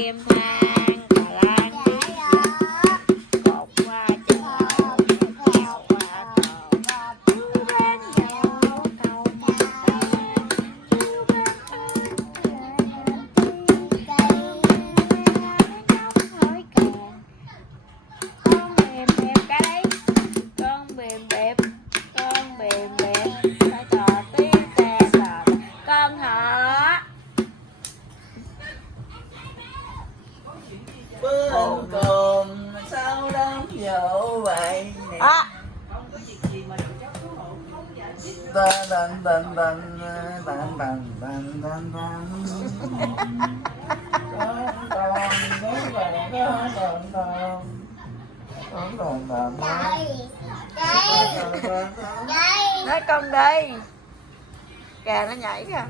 kim thang cà lan cột qua chân trèo qua cầu chú bên nhau cầu chú bên hỏi càng con bèm bẹp cái đấy con bèm bẹp phải trò tí te trò con thỏ bướm cồn sao đón dỗ vậy nè ta đần đần đần đần đần đần đần đần nói con đi kìa nó nhảy kìa.